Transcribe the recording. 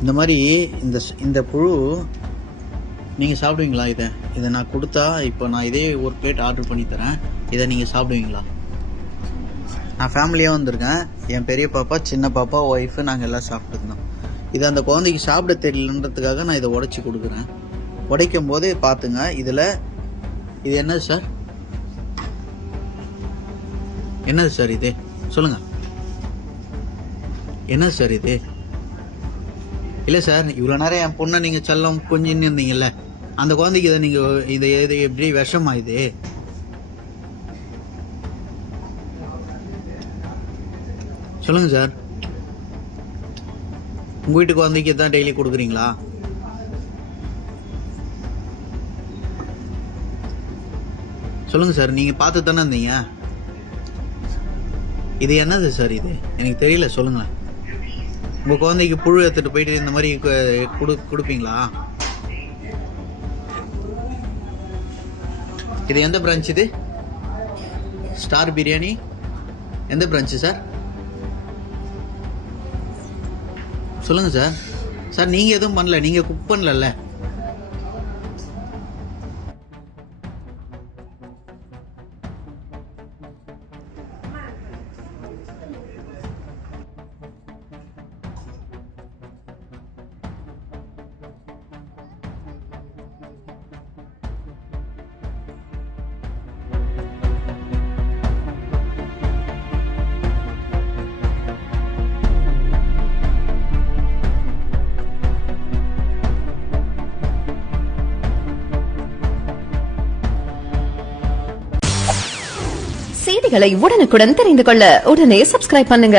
இந்த மாதிரி இந்த புழு நீங்கள் சாப்பிடுவீங்களா? இதை நான் கொடுத்தா இப்போ நான் இதே ஒரு பிளேட் ஆர்டர் பண்ணி தரேன். இதை நீங்கள் சாப்பிடுவீங்களா? நான் ஃபேமிலியாக வந்திருக்கேன். என் பெரிய பாப்பா, சின்ன பாப்பா, ஒய்ஃபு, நாங்கள் எல்லாம் சாப்பிட்டுருந்தோம். இது அந்த குழந்தைக்கு சாப்பிட தெரியலன்றதுக்காக நான் இதை உடைச்சி கொடுக்குறேன். உடைக்கும் போது பார்த்துங்க. இது என்னது சார்? என்னது சார் இது? சொல்லுங்கள். என்னது சார் இது? இல்லை சார், இவ்வளோ நேரம் என் பொண்ணை நீங்கள் செல்லம் கொஞ்சின்னு இருந்தீங்கல்ல, அந்த குழந்தைக்கு இதை நீங்கள் இது எப்படி விஷமா இது? சொல்லுங்கள் சார். உங்கள் வீட்டு குழந்தைக்கு இதான் டெய்லி கொடுக்குறீங்களா? சொல்லுங்கள் சார், நீங்கள் பார்த்து தானே இருந்தீங்க. இது என்னது சார்? இது எனக்கு தெரியல. சொல்லுங்களேன். உங்கள் குழந்தைக்கு புழு எடுத்துகிட்டு போயிட்டு இந்த மாதிரி கொடுப்பீங்களா? இது எந்த பிரான்ச்? இது ஸ்டார் பிரியாணி எந்த பிரான்ச்சு சார்? சொல்லுங்கள் சார். சார், நீங்கள் எதுவும் பண்ணல, நீங்கள் குக் பண்ணல. செய்திகளை உடனுக்குடன் தெரிந்து கொள்ள உடனே சப்ஸ்கிரைப் பண்ணுங்க.